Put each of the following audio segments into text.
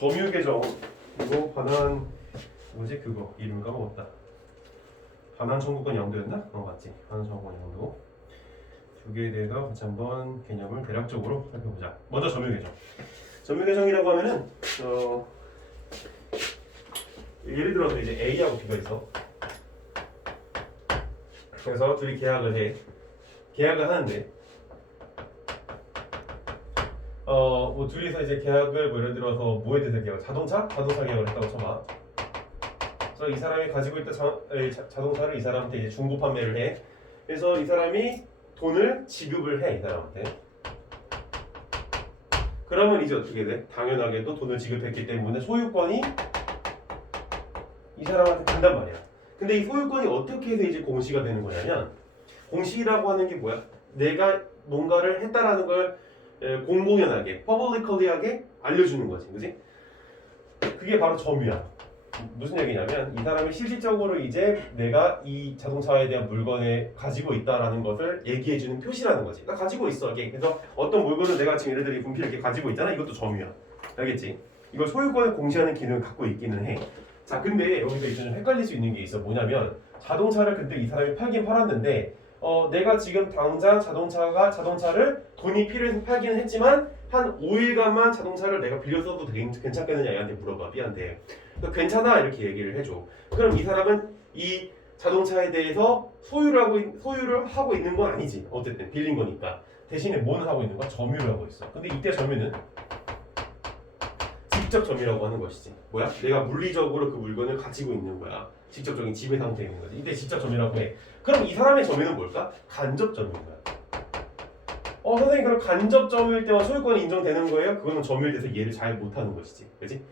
점유 계정 이거 반환 뭐지 그거 이름 까먹었다. 반환 청구권 양도였나? 맞지. 반환 청구권 양도 두 개에 대해서 같이 한번 개념을 대략적으로 살펴보자. 먼저 점유 계정. 점유 계정이라고 하면은 예를 들어서 이제 A하고 B가 있어. 그래서 둘이 계약을 해. 계약을 하는데 뭐 둘이서 이제 계약을 뭐 예를 들어서 뭐에 대해서 계약? 자동차 계약을 했다고 쳐봐. 그래서 이 사람이 가지고 있던 자동차를 이 사람한테 이제 중고 판매를 해. 그래서 이 사람이 돈을 지급을 해, 이 사람한테. 그러면 이제 어떻게 돼? 당연하게도 돈을 지급했기 때문에 소유권이 이 사람한테 간단 말이야. 근데 이 소유권이 어떻게 해서 이제 공시가 되는 거냐면, 공시라고 하는 게 뭐야? 내가 뭔가를 했다라는 걸 공공연하게, 퍼블리컬리하게 알려주는 거지, 그지? 그게 바로 점유야. 무슨 얘기냐면 이 사람이 실질적으로 이제 내가 이 자동차에 대한 물건을 가지고 있다라는 것을 얘기해주는 표시라는 거지. 나 가지고 있어. 그래서 어떤 물건을 내가 지금 예를 들어 이 분필을 이렇게 가지고 있잖아. 이것도 점유야. 알겠지? 이걸 소유권을 공시하는 기능을 갖고 있기는 해. 자, 근데 여기서 이제 좀 헷갈릴 수 있는 게 있어. 뭐냐면 자동차를 근데 이 사람이 팔긴 팔았는데 내가 지금 당장 자동차를 돈이 필요해서 팔기는 했지만 한 5일간만 자동차를 내가 빌렸어도 괜찮겠느냐 얘한테 물어봐. B한테. 괜찮아 이렇게 얘기를 해줘. 그럼 이 사람은 이 자동차에 대해서 소유를 하고 있는 건 아니지. 어쨌든 빌린 거니까. 대신에 뭐는 하고 있는 거야? 점유를 하고 있어. 근데 이때 점유는 직접 점유라고 하는 것이지. 뭐야? 내가 물리적으로 그 물건을 가지고 있는 거야. 직접적인 지배 상태에 있는 거지. 이때 직접 점유라고 해. 그럼 이 사람의 점유는 뭘까? 간접 점유인 거야. 선생님 그럼 간접 점유일 때만 소유권이 인정되는 거예요? 그거는 점유에 대해서 이해를 잘 못하는 것이지. 그렇지?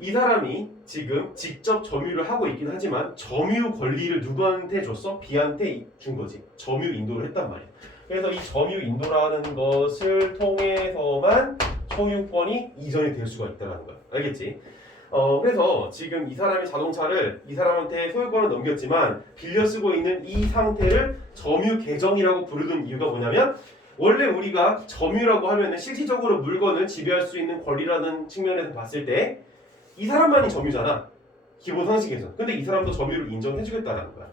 이 사람이 지금 직접 점유를 하고 있긴 하지만 점유 권리를 누구한테 줬어? B한테 준 거지. 점유 인도를 했단 말이야. 그래서 이 점유 인도라는 것을 통해서만 소유권이 이전이 될 수가 있다는 거야. 알겠지? 그래서 지금 이 사람이 자동차를 이 사람한테 소유권을 넘겼지만 빌려 쓰고 있는 이 상태를 점유 계정이라고 부르는 이유가 뭐냐면 원래 우리가 점유라고 하면은 실질적으로 물건을 지배할 수 있는 권리라는 측면에서 봤을 때 이 사람만이 점유잖아. 기본 상식에서. 근데 이 사람도 점유를 인정해주겠다라는 거야.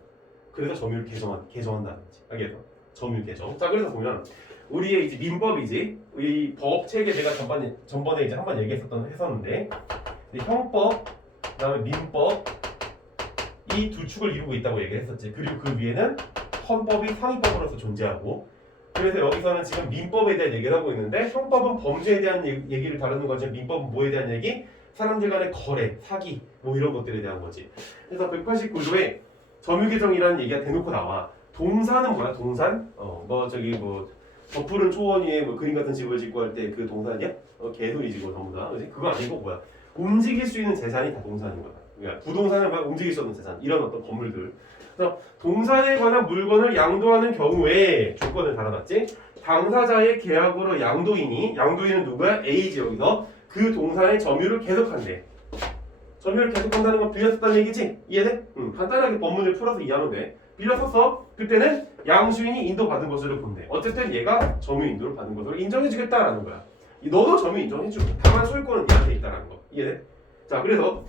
그래서 점유를 개정한다는 거지. 알겠어? 점유 개정. 자, 그래서 보면 우리의 이제 민법이지. 이 법 체계 내가 전번에 이제 한번 했었는데 형법, 그다음에 민법 이 두 축을 이루고 있다고 얘기를 했었지. 그리고 그 위에는 헌법이 상위법으로서 존재하고. 그래서 여기서는 지금 민법에 대한 얘기를 하고 있는데 형법은 범죄에 대한 얘기를 다루는 거지. 민법은 뭐에 대한 얘기? 사람들 간의 거래, 사기 뭐 이런 것들에 대한 거지. 그래서 189조에 점유계정이라는 얘기가 대놓고 나와. 동산은 뭐야? 동산? 덮푸른 초원 위에 뭐 그림 같은 집을 짓고 할 때 그 동산이야? 개소리지 그거 전부 다. 그지? 그거 아니고 뭐야? 움직일 수 있는 재산이 다 동산인 거다. 그러니까 부동산을 막 움직일 수 없는 재산, 이런 어떤 건물들. 그래서 동산에 관한 물건을 양도하는 경우에 조건을 달아놨지. 당사자의 계약으로 양도인은 누구야? A지 여기서. 그 동산의 점유를 계속한대. 점유를 계속한다는 건 빌렸었다는 얘기지? 이해돼? 간단하게 법문을 풀어서 이해하면 돼. 빌렸었어. 그때는 양수인이 인도받은 것으로 본대. 어쨌든 얘가 점유 인도를 받은 것으로 인정해주겠다라는 거야. 너도 점유 인정해주고 다만 소유권은 얘한테 있다라는 거. 이해돼? 자, 그래서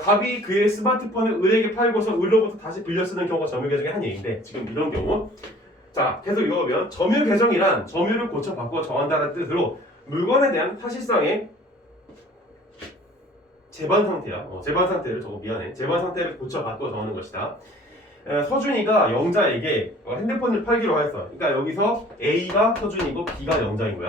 갑이 그의 스마트폰을 을에게 팔고서 을로부터 다시 빌려 쓰는 경우가 점유 계정의 한 예인데 지금 이런 경우 자, 계속 읽어보면 점유 계정이란 점유를 고쳐 바꿔 정한다는 뜻으로 물건에 대한 사실상의 재반 상태야. 재반 상태를 재반 상태를 고쳐 바꿔 정하는 것이다. 서준이가 영자에게 핸드폰을 팔기로 했어. 그러니까 여기서 A가 서준이고 B가 영자인 거야.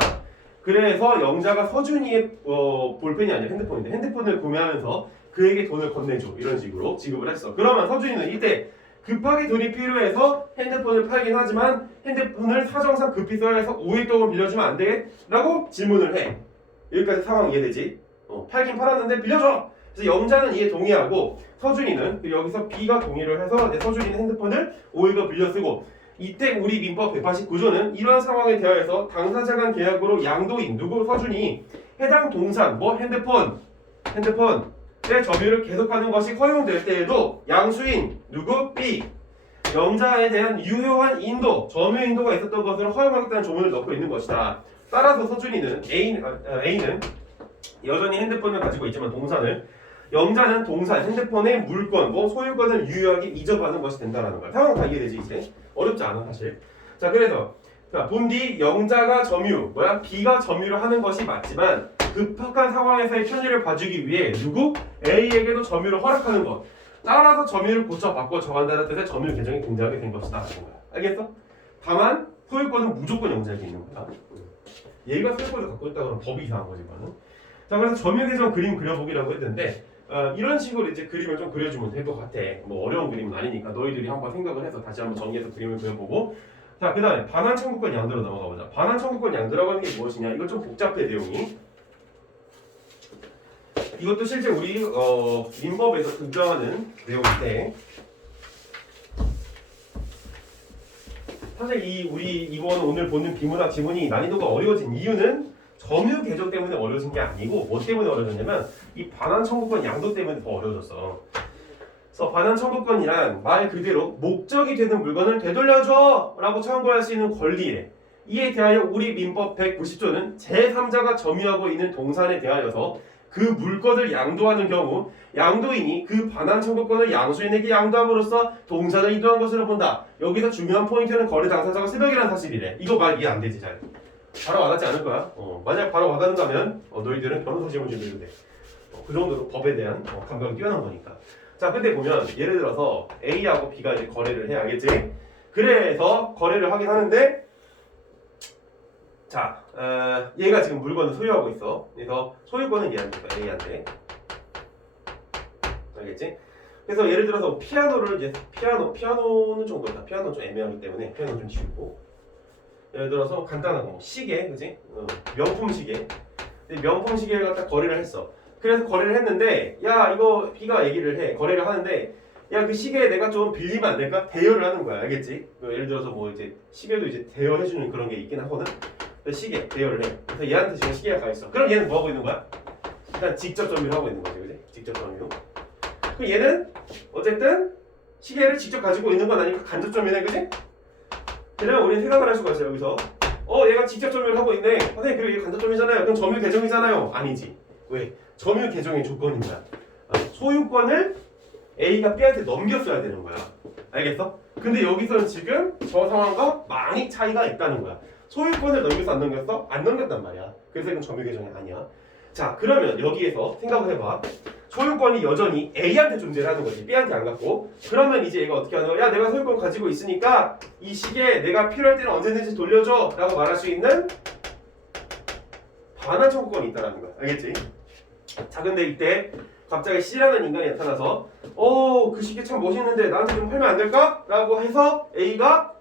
그래서 영자가 서준이의 볼펜이 아니라 핸드폰인데 핸드폰을 구매하면서 그에게 돈을 건네줘. 이런 식으로 지급을 했어. 그러면 서준이는 이때 급하게 돈이 필요해서 핸드폰을 팔긴 하지만 핸드폰을 사정상 급히 써야 해서 5일 동안 빌려주면 안 돼? 라고 질문을 해. 여기까지 상황 이해되지? 팔긴 팔았는데 빌려줘! 그래서 영자는 이에 동의하고 서준이는 여기서 B가 동의를 해서 서준이는 핸드폰을 5일간 빌려 쓰고 이때 우리 민법 189조는 이러한 상황에 대하여서 당사자 간 계약으로 양도인 누구 서준이 해당 동산 핸드폰의 점유를 계속하는 것이 허용될 때에도 양수인 누구 B 영자에 대한 유효한 인도 점유 인도가 있었던 것을 허용하겠다는 조문을 넣고 있는 것이다. 따라서 서준이는 A는 여전히 핸드폰을 가지고 있지만 동사는 영자는 동사, 핸드폰의 물건, 뭐 소유권을 유효하게 이적하는 것이 된다라는 거야. 상황 다 이해되지 이제? 어렵지 않아 사실. 자 그래서 본뒤 영자가 점유, 뭐야? B가 점유를 하는 것이 맞지만 급박한 상황에서의 편의를 봐주기 위해 누구? A에게도 점유를 허락하는 것. 따라서 점유를 고쳐 바꿔 정한다는 뜻의 점유 개정이 등장하게 된 것이다. 라는 거야. 알겠어? 다만 소유권은 무조건 영자에게 있는 거야. 얘가 소유권을 갖고 있다 그러면 법이 이상한 거지 이거는. 자 그래서 점유 개정 그림 그려보기라고 했는데 이런 식으로 이제 그림을 좀 그려주면 될 것 같아. 뭐 어려운 그림은 아니니까 너희들이 한번 생각을 해서 다시 한번 정리해서 그림을 그려보고. 자, 그 다음에 반환 청구권 양도로 넘어가 보자. 반환 청구권 양도라고 하는 게 무엇이냐? 이거 좀 복잡해 내용이. 이것도 실제 우리 민법에서 등장하는 내용인데 사실 우리 이번 오늘 보는 비문학 지문이 난이도가 어려워진 이유는 점유 개정 때문에 어려워진 게 아니고 뭐 때문에 어려워졌냐면 이 반환 청구권 양도 때문에 더 어려워졌어. 그래서 반환 청구권이란 말 그대로 목적이 되는 물건을 되돌려줘 라고 청구할 수 있는 권리에 이에 대하여 우리 민법 190조는 제3자가 점유하고 있는 동산에 대하여서 그 물건을 양도하는 경우 양도인이 그 반환 청구권을 양수인에게 양도함으로써 동산을 이동한 것으로 본다. 여기서 중요한 포인트는 거래 당사자가 새벽이라는 사실이래. 이거 말 이해 안 되지 잘. 바로 와닿지 않을 거야. 만약 바로 와닿는다면 너희들은 변호사 시험을 준비해도 돼. 그 정도로 법에 대한 감각이 뛰어난 거니까. 자, 근데 보면 예를 들어서 A하고 B가 이제 거래를 해, 알겠지? 그래서 거래를 하긴 하는데, 자, 얘가 지금 물건을 소유하고 있어. 그래서 소유권은 얘한테 있어, A한테. 알겠지? 그래서 예를 들어서 피아노를 이제 피아노는 좀 그렇다. 피아노는 좀 애매하기 때문에 피아노는 좀 지우고. 예를 들어서 간단한 거, 시계, 그지? 명품 시계. 명품 시계를 갖다 거래를 했어. 그래서 거래를 했는데 야 이거 B가 얘기를 해 거래를 하는데 야 그 시계 내가 좀 빌리면 안 될까? 대여를 하는 거야 알겠지? 예를 들어서 뭐 이제 시계도 이제 대여해주는 그런 게 있긴 하거든. 시계 대여를 해. 그래서 얘한테 지금 시계가 가 있어. 그럼 얘는 뭐 하고 있는 거야? 일단 직접 점유를 하고 있는 거지, 그지? 직접 점유. 그럼 얘는 어쨌든 시계를 직접 가지고 있는 건 아니까 간접 점유네, 그지? 그러면 우리는 생각을 할 수가 있어요 여기서. 얘가 직접 점유를 하고 있네. 선생님 그리고 이게 간접 점유잖아요. 그럼 점유 개정이잖아요. 아니지. 왜? 점유 개정의 조건인 거야. 소유권을 A가 B한테 넘겼어야 되는 거야. 알겠어? 근데 여기서는 지금 저 상황과 많이 차이가 있다는 거야. 소유권을 넘겼어 안 넘겼어? 안 넘겼단 말이야. 그래서 이건 점유 개정이 아니야. 자 그러면 여기에서 생각을 해봐. 소유권이 여전히 A한테 존재를 하는 거지. B한테 안 갖고. 그러면 이제 얘가 어떻게 하는 거야? 야 내가 소유권 가지고 있으니까 이 시계 내가 필요할 때는 언제든지 돌려줘 라고 말할 수 있는 반환 청구권이 있다는 거야. 알겠지? 자 근데 이때 갑자기 C라는 인간이 나타나서 그 시계 참 멋있는데 나한테 좀 팔면 안 될까? 라고 해서 A가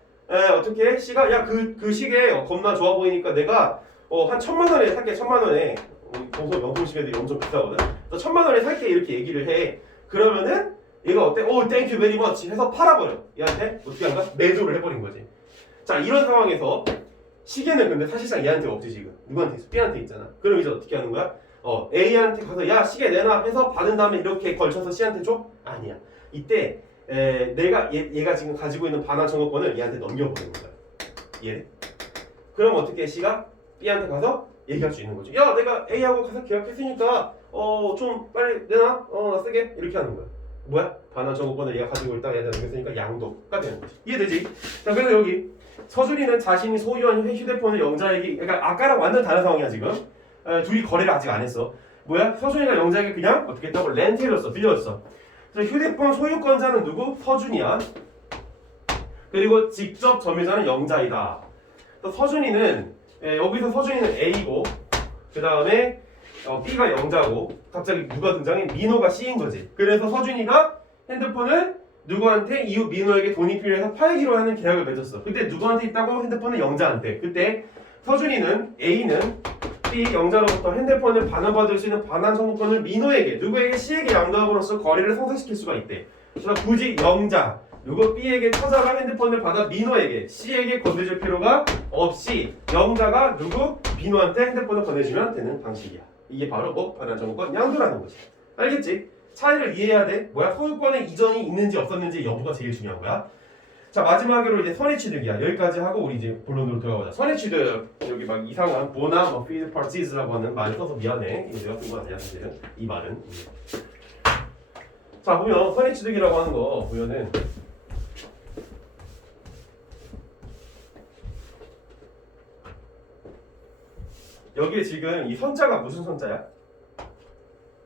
어떻게 C가 야 그 시계 겁나 좋아 보이니까 내가 한 1,000만 원에 살게. 1,000만 원에 고소 명품 시계들이 엄청 비싸거든. 그래서 1,000만 원에 살게 이렇게 얘기를 해. 그러면은 얘가 어때? 땡큐 베리 머치 해서 팔아버려. 얘한테 어떻게 한가? 매도를 해버린 거지. 자 이런 상황에서 시계는 근데 사실상 얘한테 없지 지금. 누구한테 있어? B한테 있잖아. 그럼 이제 어떻게 하는 거야? A한테 가서 야 시계 내놔 해서 받은 다음에 이렇게 걸쳐서 C한테 줘? 아니야. 이때 얘가 지금 가지고 있는 반환 청구권을 얘한테 넘겨버리는 거야. 얘. 그럼 어떻게 C가 B한테 가서 얘기할 수 있는 거지. 야 내가 A하고 가서 계약했으니까 좀 빨리 내놔. 나 쓰게. 이렇게 하는 거야. 뭐야? 반환 청구권을 얘가 가지고 있다가 얘한테 넘겼으니까 양도가 되는 거지. 이해되지? 자 그래서 여기 서준이는 자신이 소유한 휴대폰을 영자에게, 그러니까 아까랑 완전 다른 상황이야 지금. 둘이 거래를 아직 안 했어. 뭐야? 서준이가 영자에게 그냥 어떻게 했다고? 렌트해줬어. 빌려줬어. 그래서 휴대폰 소유권자는 누구? 서준이야. 그리고 직접 점유자는 영자이다. 서준이는 여기서 서준이는 A고 그 다음에 B가 영자고 갑자기 누가 등장해? 민호가 C인 거지. 그래서 서준이가 핸드폰을 누구한테 이후 민호에게 돈이 필요해서 팔기로 하는 계약을 맺었어. 그때 누구한테 있다고? 핸드폰은 영자한테. 그때 서준이는 A는 B 영자로부터 핸드폰을 반환받을 수 있는 반환 청구권을 민호에게 누구에게 C에게 양도함으로써 거래를 성사시킬 수가 있대. 그래서 굳이 영자 누구 B에게 찾아가 핸드폰을 받아 민호에게 C에게 건네줄 필요가 없이 영자가 누구 민호한테 핸드폰을 건네주면 되는 방식이야. 이게 바로 반환 청구권 양도라는 거지. 알겠지? 차이를 이해해야 돼. 뭐야? 소유권의 이전이 있는지 없었는지 여부가 제일 중요한 거야. 자 마지막으로 이제 선의 취득이야. 여기까지 하고 우리 이제 본론으로 들어가보자. 선의 취득 여기 막 이상한 보나 뭐 field partices라고 하는 말을 써서 미안해. 이거 내가 쓴 거 아니야 사실은 이 말은. 자 보면 선의 취득이라고 하는 거 보면은 여기에 지금 이 선자가 무슨 선자야?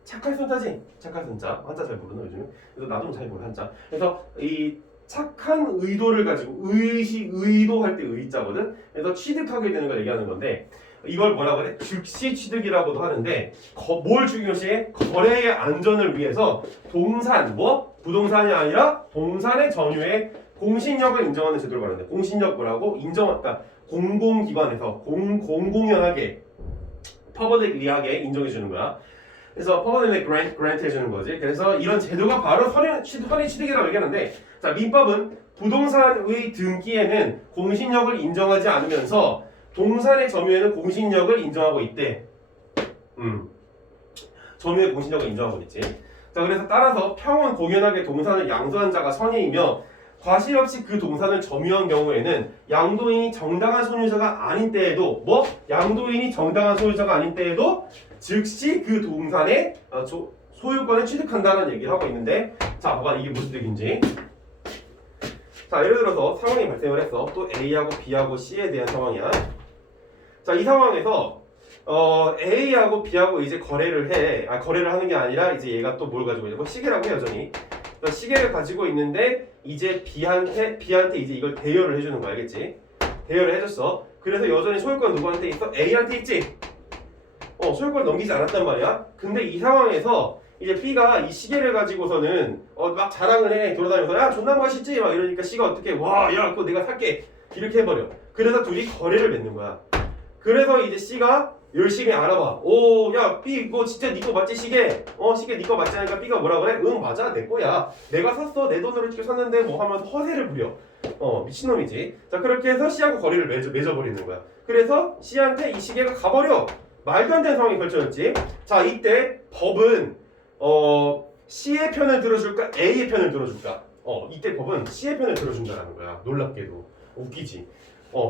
착할 선자지. 착할 선자. 한자 잘 모르나 요즘? 그래서 나도 잘 모르는 한자. 그래서 이 착한 의도를 가지고 의도할 때 의자거든. 그래서 취득하게 되는 걸 얘기하는 건데 이걸 뭐라고 그래? 즉시 취득이라고도 하는데 뭘 중요시해? 거래의 안전을 위해서 동산 뭐? 부동산이 아니라 동산의 점유의 공신력을 인정하는 제도를 말하는데 공신력 뭐라고? 그러니까 공공기관에서 공공연하게 퍼블릭리하게 인정해 주는 거야. 그래서 퍼블릭 그랜트 해주는 거지. 그래서 이런 제도가 바로 선의 취득이라고 얘기하는데 자 민법은 부동산의 등기에는 공신력을 인정하지 않으면서 동산의 점유에는 공신력을 인정하고 있대. 점유의 공신력을 인정하고 있지. 자 그래서 따라서 평온 공연하게 동산을 양도한 자가 선의이며 과실 없이 그 동산을 점유한 경우에는 양도인이 정당한 소유자가 아닌 때에도 양도인이 정당한 소유자가 아닌 때에도 즉시 그 동산의 소유권을 취득한다는 얘기를 하고 있는데 자 봐봐 이게 무슨 뜻인지. 자 예를 들어서 상황이 발생을 했어. 또 A하고 B하고 C에 대한 상황이야. 자 이 상황에서 A하고 B하고 이제 거래를 해. 거래를 하는 게 아니라 이제 얘가 또 뭘 가지고 있냐? 시계라고 해 여전히. 시계를 가지고 있는데 이제 B한테 이제 이걸 대여를 해주는 거 알겠지? 대여를 해줬어. 그래서 여전히 소유권 누구한테 있어? A한테 있지? 소유권 넘기지 않았단 말이야. 근데 이 상황에서 이제 B가 이 시계를 가지고서는 막 자랑을 해. 돌아다니면서 야 존나 멋있지? 막 이러니까 C가 어떻게 와 야 그거 내가 살게 이렇게 해버려. 그래서 둘이 거래를 맺는 거야. 그래서 이제 C가 열심히 알아봐. 오, 야, B, 이거 진짜 네 거 맞지, 시계? 시계 네 거 맞지? 하니까 B가 뭐라 그래? 응, 맞아, 내 거야. 내가 샀어, 내 돈으로 직접 샀는데 뭐 하면서 허세를 부려. 미친놈이지. 자, 그렇게 해서 C하고 거래를 맺어버리는 거야. 그래서 C한테 이 시계가 가버려. 말도 안 되는 상황이 펼쳐졌지. 자, 이때 법은 C의 편을 들어줄까? A의 편을 들어줄까? 이때 법은 C의 편을 들어준다는 거야. 놀랍게도. 웃기지.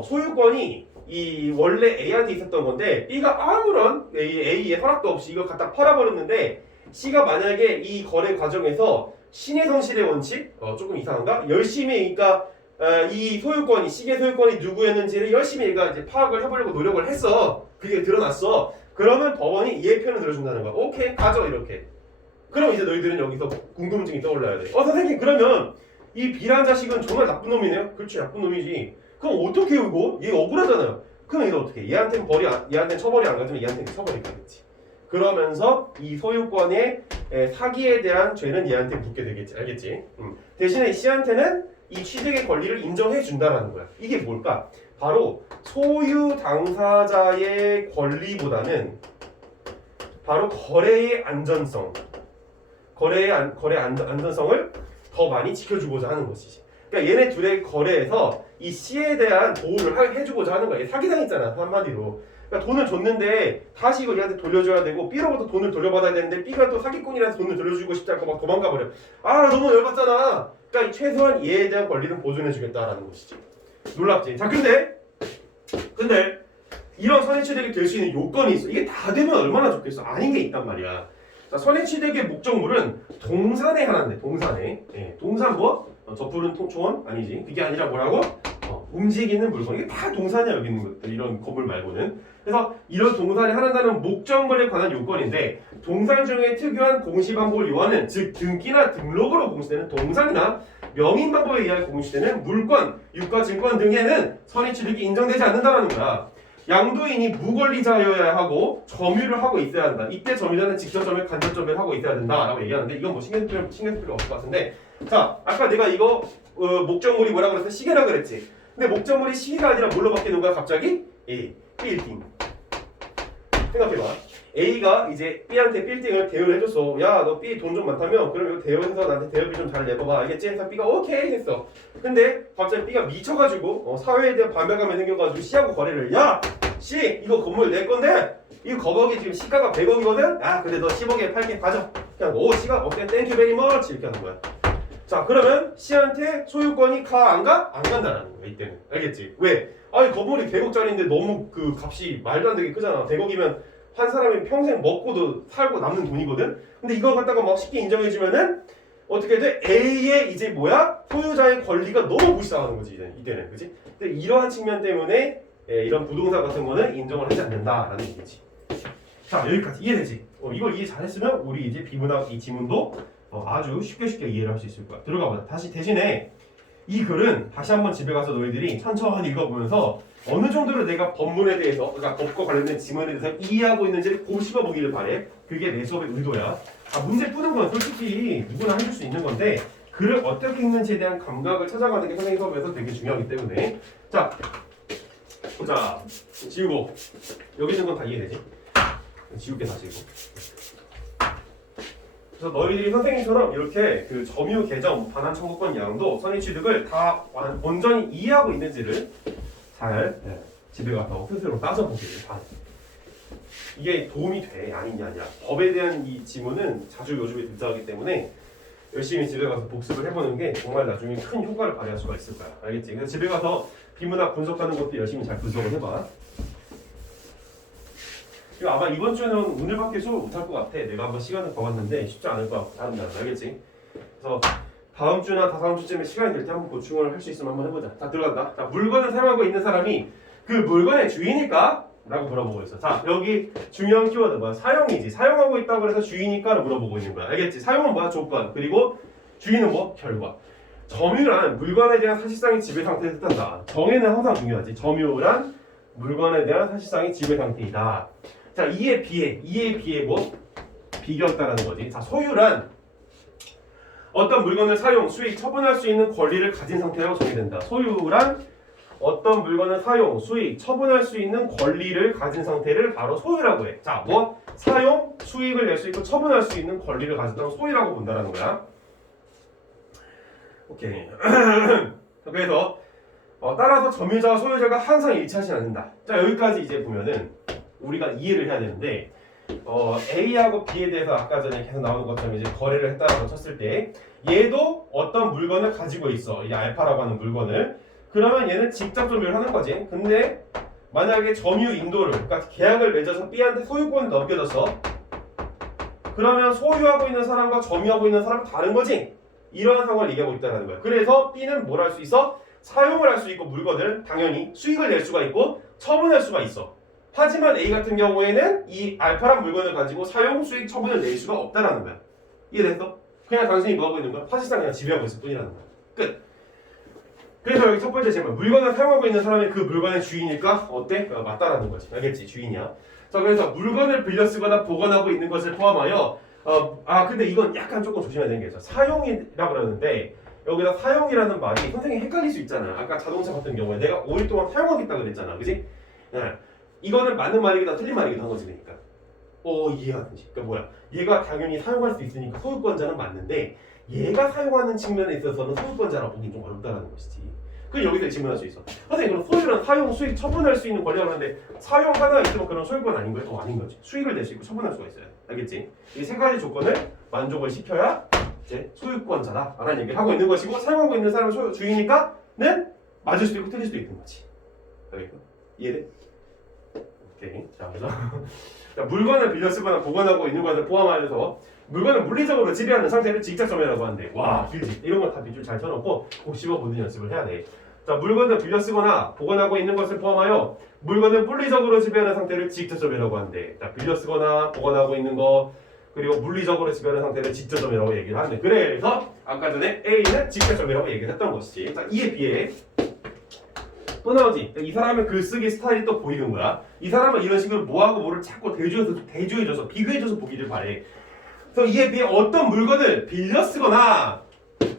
소유권이 이 원래 A한테 있었던 건데 B가 아무런 A의 허락도 없이 이걸 갖다 팔아버렸는데 C가 만약에 이 거래 과정에서 신의 성실의 원칙 조금 이상한가? 열심히 그러니까 이 소유권이 시계 소유권이 누구였는지를 열심히 얘가 이제 파악을 해보려고 노력을 했어. 그게 드러났어. 그러면 법원이 얘 편을 들어준다는 거야. 오케이 가져 이렇게. 그럼 이제 너희들은 여기서 궁금증이 떠올라야 돼. 선생님 그러면 이 B라는 자식은 정말 나쁜 놈이네요? 그렇지 나쁜 놈이지. 그럼 어떻게 이거? 얘 억울하잖아요. 그럼 이거 어떻게? 얘한테는 처벌이 안 가지면 얘한테는 처벌이 가겠지. 그러면서 이 소유권의 사기에 대한 죄는 얘한테 묻게 되겠지. 알겠지? 대신에 C한테는 이 취득의 권리를 인정해 준다라는 거야. 이게 뭘까? 바로 소유 당사자의 권리보다는 바로 거래의 안전성, 거래 안전성을 더 많이 지켜주고자 하는 것이지. 그러니까 얘네 둘의 거래에서 이 C에 대한 보호를 해주고자 하는 거야. 얘 사기당했잖아 한마디로. 그러니까 돈을 줬는데 다시 이걸 얘한테 돌려줘야 되고 B로부터 돈을 돌려받아야 되는데 B가 또 사기꾼이라서 돈을 돌려주고 싶지 않고 막 도망가 버려. 너무 열받잖아. 그러니까 최소한 얘에 대한 권리는 보존해주겠다라는 것이지. 놀랍지? 자 근데 이런 선의취득이 될 수 있는 요건이 있어. 이게 다 되면 얼마나 좋겠어. 아닌 게 있단 말이야. 자, 선의취득의 목적물은 동산에 하나인데 동산에 동산 뭐? 저푸른 초원? 아니지. 그게 아니라 뭐라고? 움직이는 물건. 이게 다 동산이야 여기 있는 것들. 이런 건물 말고는. 그래서 이런 동산이 하나라는 목적물에 관한 요건인데 동산 중에 특유한 공시방법을 요하는 즉 등기나 등록으로 공시되는 동산이나 명인방법에 의하여 공시되는 물권, 유가, 증권 등에는 선의취득이 인정되지 않는다는 거야. 양도인이 무권리자여야 하고 점유를 하고 있어야 한다. 이때 점유자는 직접 점유, 간접 점유를 하고 있어야 된다라고 얘기하는데 이건 뭐 신경 쓸 필요가 없을 것 같은데 자 아까 내가 이거 목적물이 뭐라고 그랬어? 시계라 그랬지. 근데 목적물이 시계가 아니라 뭘로 바뀌는 거야 갑자기? 빌딩. 생각해봐. A가 이제 B한테 빌딩을 대여를 해줬어. 야 너 B 돈 좀 많다며? 그럼 이거 대여해서 나한테 대여비 좀 잘 내봐봐. 알겠지? 해서 B가 오케이 했어. 근데 갑자기 B가 미쳐가지고 사회에 대한 반발감이 생겨가지고 C하고 거래를 야! C! 이거 건물 내 건데 이거 거벅이 지금 시가가 100억이거든? 근데 너 10억에 팔게 가져. 그냥 C가 어때? 땡큐 베리 머치 이렇게 하는 거야. 자 그러면 C한테 소유권이 가 안 가? 안 간다라는 거야 이때는. 알겠지? 왜? 아니 건물이 100억짜리인데 너무 그 값이 말도 안 되게 크잖아. 100억이면 한 사람이 평생 먹고도 살고 남는 돈이거든. 근데 이걸 갖다가 막 쉽게 인정해주면은 어떻게 돼? A의 이제 뭐야? 소유자의 권리가 너무 무시당하는 거지 이때는. 그지? 근데 이러한 측면 때문에 이런 부동산 같은 거는 인정을 하지 않는다라는 얘기지. 자 여기까지 이해되지? 이걸 이해 잘했으면 우리 이제 비문학 이 지문도 아주 쉽게 이해를 할 수 있을 거야. 들어가 보자. 다시 대신에 이 글은 다시 한번 집에 가서 너희들이 천천히 읽어보면서 어느 정도로 내가 법문에 대해서, 그러니까 법과 관련된 지문에 대해서 이해하고 있는지를 곱씹어 보기를 바래. 그게 내 수업의 의도야. 문제 푸는 건 솔직히 누구나 해줄 수 있는 건데 글을 어떻게 읽는지에 대한 감각을 찾아가는 게 선생님 수업에서 되게 중요하기 때문에. 자 보자. 지우고. 여기 있는 건 다 이해되지? 지울게 다시 이거. 그래서 너희들이 선생님처럼 이렇게 그 점유 개정 반환 청구권 양도 선의 취득을 다 온전히 이해하고 있는지를 잘 집에 가서 스스로 따져보기를 바래. 이게 도움이 돼 아니냐. 법에 대한 이 지문은 자주 요즘에 등장하기 때문에 열심히 집에 가서 복습을 해보는 게 정말 나중에 큰 효과를 발휘할 수가 있을 거야. 알겠지? 그래서 집에 가서 비문학 분석하는 것도 열심히 잘 분석을 해봐. 그리고 아마 이번 주에는 오늘밖에 수업을 못할 것 같아. 내가 한번 시간을 봐봤는데 쉽지 않을 것 같고 다른 날 알겠지? 그래서 다음 주나 다다음 주쯤에 시간이 될 때 한번 보충을 할 수 있으면 한번 해보자. 자 들어간다. 자 물건을 사용하고 있는 사람이 그 물건의 주인일까? 라고 물어보고 있어. 자 여기 중요한 키워드 뭐야? 사용이지. 사용하고 있다고 그래서 주인일까를 물어보고 있는 거야. 알겠지? 사용은 뭐야? 조건. 그리고 주인은 뭐? 결과. 점유란 물건에 대한 사실상의 지배 상태를 뜻한다. 정의는 항상 중요하지. 점유란 물건에 대한 사실상의 지배 상태이다. 자, 이에 비해 뭐? 비교했다라는 거지. 자, 소유란 어떤 물건을 사용, 수익, 처분할 수 있는 권리를 가진 상태라고 정의된다. 소유란 어떤 물건을 사용, 수익, 처분할 수 있는 권리를 가진 상태를 바로 소유라고 해. 자, 뭐? 사용, 수익을 낼 수 있고 처분할 수 있는 권리를 가졌다는 소유라고 본다는 거야. 오케이. 그래서 따라서 점유자와 소유자가 항상 일치하지 않는다. 자, 여기까지 이제 보면은 우리가 이해를 해야 되는데 A하고 B에 대해서 아까 전에 계속 나오는 것처럼 이제 거래를 했다라고 쳤을 때 얘도 어떤 물건을 가지고 있어. 이 알파라고 하는 물건을. 그러면 얘는 직접 점유를 하는 거지. 근데 만약에 점유 인도를, 그러니까 계약을 맺어서 B한테 소유권을 넘겨줬어. 그러면 소유하고 있는 사람과 점유하고 있는 사람은 다른 거지. 이러한 상황을 얘기하고 있다는 거야. 그래서 B는 뭘 할 수 있어? 사용을 할 수 있고 물건을 당연히 수익을 낼 수가 있고 처분할 수가 있어. 하지만 A 같은 경우에는 이 알파란 물건을 가지고 사용, 수익, 처분을 낼 수가 없다라는 거야. 이해됐어? 그냥 당신이 뭐 하고 있는 거야? 사실상 그냥 지배하고 있을 뿐이라는 거야. 끝. 그래서 여기 첫 번째 질문. 물건을 사용하고 있는 사람이 그 물건의 주인일까? 어때? 맞다라는 거지. 알겠지? 주인이야. 자, 그래서 물건을 빌려 쓰거나 보관하고 있는 것을 포함하여 근데 이건 약간 조금 조심해야 되는 게 있어. 사용이라고 그러는데 여기다 사용이라는 말이 선생님이 헷갈릴 수 있잖아. 아까 자동차 같은 경우에 내가 5일 동안 사용하겠다 그랬잖아. 그지? 이거는 맞는 말이기도 틀린 말이기도 한 거지. 그러니까 이해가 되지. 그러니까 뭐야? 얘가 당연히 사용할 수 있으니까 소유권자는 맞는데 얘가 사용하는 측면에 있어서는 소유권자라고 보기 좀 어렵다는 것이지. 그 여기서 질문할 수 있어. 선생님 그럼 소유는 사용, 수익, 처분할 수 있는 권리라고 하는데 사용 하나 있으면 그런 소유권 아닌 거야? 아닌 거지. 수익을 낼 수 있고 처분할 수가 있어요. 알겠지? 이 세 가지 조건을 만족을 시켜야 이제 소유권자다라는 얘기를 하고 있는 것이고 사용하고 있는 사람은 주인이니까는 맞을 수도 있고 틀릴 수도 있는 거지. 알겠어? 이해돼? 오케이. 자, 그래서 물건을 빌려 쓰거나 보관하고 있는 것을 포함하여서 물건을 물리적으로 지배하는 상태를 직접점유라고 하는데 와 길지. 이런 거 다 밑줄 잘 쳐놓고 곱씹어 보는 연습을 해야 돼. 자, 물건을 빌려 쓰거나 보관하고 있는 것을 포함하여 물건을 물리적으로 지배하는 상태를 직접점유라고 하는데 자, 빌려 쓰거나 보관하고 있는 거 그리고 물리적으로 지배하는 상태를 직접점유라고 얘기를 하는데 그래서 아까 전에 A는 직접점유라고 얘기를 했던 것이지. 자, 이에 비해 또 나오지. 이 사람의 글쓰기 스타일이 또 보이는 거야. 이 사람은 이런 식으로 뭐하고 뭐를 자꾸 대조해줘서 비교해줘서 보기를 바래. 그래서 이에 비해 어떤 물건을 빌려 쓰거나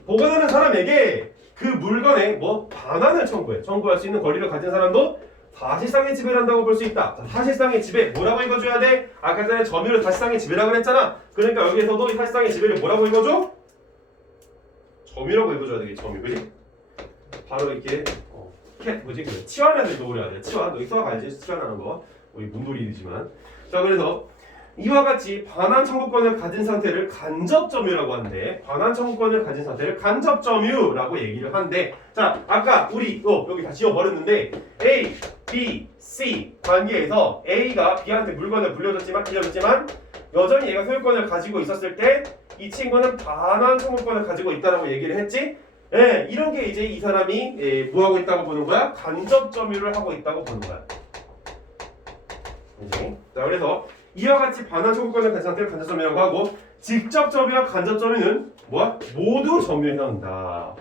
보관하는 사람에게 그 물건에 뭐 반환을 청구할 수 있는 권리를 가진 사람도 사실상의 지배를 한다고 볼 수 있다. 자, 사실상의 지배 뭐라고 읽어줘야 돼? 아까 전에 점유를 사실상의 지배라고 했잖아. 그러니까 여기에서도 이 사실상의 지배를 뭐라고 읽어줘? 점유라고 읽어줘야 되겠지. 점유, 그지? 바로 이렇게 치환해서 읽어버려야 돼. 치환. 너 수학 알지? 치환하는 거. 우리 문돌이지만. 자, 그래서 이와 같이 반환 청구권을 가진 상태를 간접점유라고 하는데 반환 청구권을 가진 상태를 간접점유라고 얘기를 하는데 자 아까 우리 여기 다 지워버렸는데 A, B, C 관계에서 A가 B한테 물건을 빌려줬지만 여전히 얘가 소유권을 가지고 있었을 때 이 친구는 반환 청구권을 가지고 있다라고 얘기를 했지. 예, 이런 게 이제 이 사람이 뭐 하고 있다고 보는 거야? 간접점유를 하고 있다고 보는 거야. 그지? 자, 그래서 이와 같이 반환 청구권을 가진 상태를 간접점유라고 하고 직접 점유와 간접 점유는 뭐야? 모두 점유해놓는다.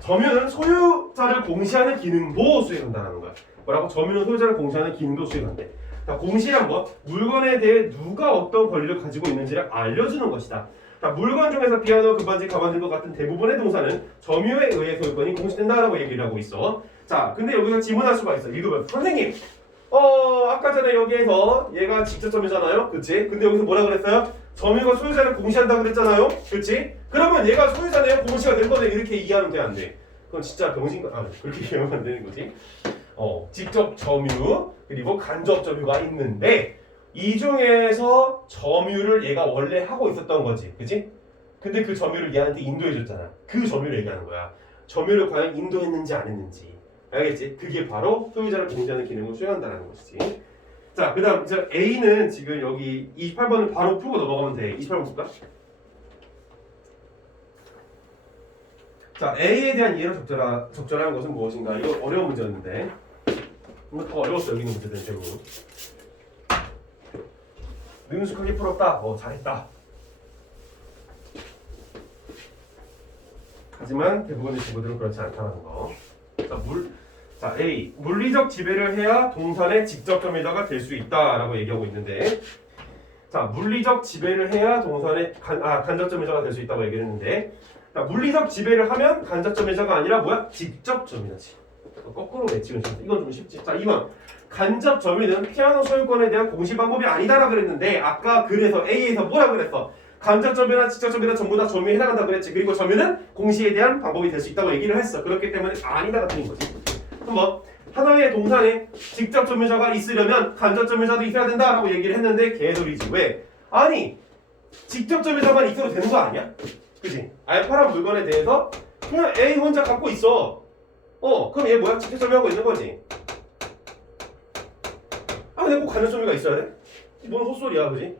점유는 소유자를 공시하는 기능도 수행한다는 거야. 뭐라고? 점유는 소유자를 공시하는 기능도 수행한대. 자, 공시란 뭐? 물건에 대해 누가 어떤 권리를 가지고 있는지를 알려주는 것이다. 자, 물건 중에서 피아노, 금반지, 가방 등 같은 대부분의 동사는 점유에 의해 소유권이 공시된다라고 얘기를 하고 있어. 자, 근데 여기서 질문할 수가 있어. 읽으면 선생님, 아까 전에 여기에서 얘가 직접 점유잖아요, 그렇지? 근데 여기서 뭐라 그랬어요? 점유가 소유자를 공시한다고 그랬잖아요, 그렇지? 그러면 얘가 소유자네요, 공시가 된 거네 이렇게 이해하면 돼, 안 돼? 그건 진짜 병신가? 그렇게 이해하면 안 되는 거지. 직접 점유 그리고 간접 점유가 있는데. 이 중에서 점유를 얘가 원래 하고 있었던 거지, 그치? 근데 그 점유를 얘한테 인도해줬잖아. 그 점유를 얘기하는 거야. 점유를 과연 인도했는지 안 했는지. 알겠지? 그게 바로 소유자를 공시하는 기능을 수행한다는 것이지. 자, 그 다음 이제 A는 지금 여기 28번을 바로 풀고 넘어가면 돼. 28번 볼까? 자, A에 대한 이해로 적절한 것은 무엇인가? 이거 어려운 문제였는데 이거 더 어려웠어. 여기 있는 문제들은 대부분. 능숙하게 풀었다. 잘했다. 하지만 대부분의 친구들은 그렇지 않다는 거. 자, A. 물리적 지배를 해야 동산의 직접 점유자가 될 수 있다라고 얘기하고 있는데, 자, 물리적 지배를 해야 동산의 간접 점유자가 될 수 있다고 얘기를 했는데, 자, 물리적 지배를 하면 간접 점유자가 아니라 뭐야? 직접 점유자지. 거꾸로 외치면 쉽다. 이건 좀 쉽지. 자, 2번. 간접 점유는 피아노 소유권에 대한 공시 방법이 아니다라고 그랬는데 아까 그래서 A에서 뭐라고 그랬어? 간접 점유나 직접 점유나 전부 다 점유에 해당한다고 그랬지. 그리고 점유는 공시에 대한 방법이 될 수 있다고 얘기를 했어. 그렇기 때문에 아니다가 틀린 거지. 한번 하나의 동산에 직접 점유자가 있으려면 간접 점유자도 있어야 된다라고 얘기를 했는데 개소리지. 왜? 아니 직접 점유자만 있어도 되는 거 아니야? 그치? 알파란 물건에 대해서 그냥 A 혼자 갖고 있어. 그럼 얘 뭐야? 직접 점유하고 있는 거지. 근데 꼭 간접 점유가 있어야 돼? 뭔 헛소리야, 그지?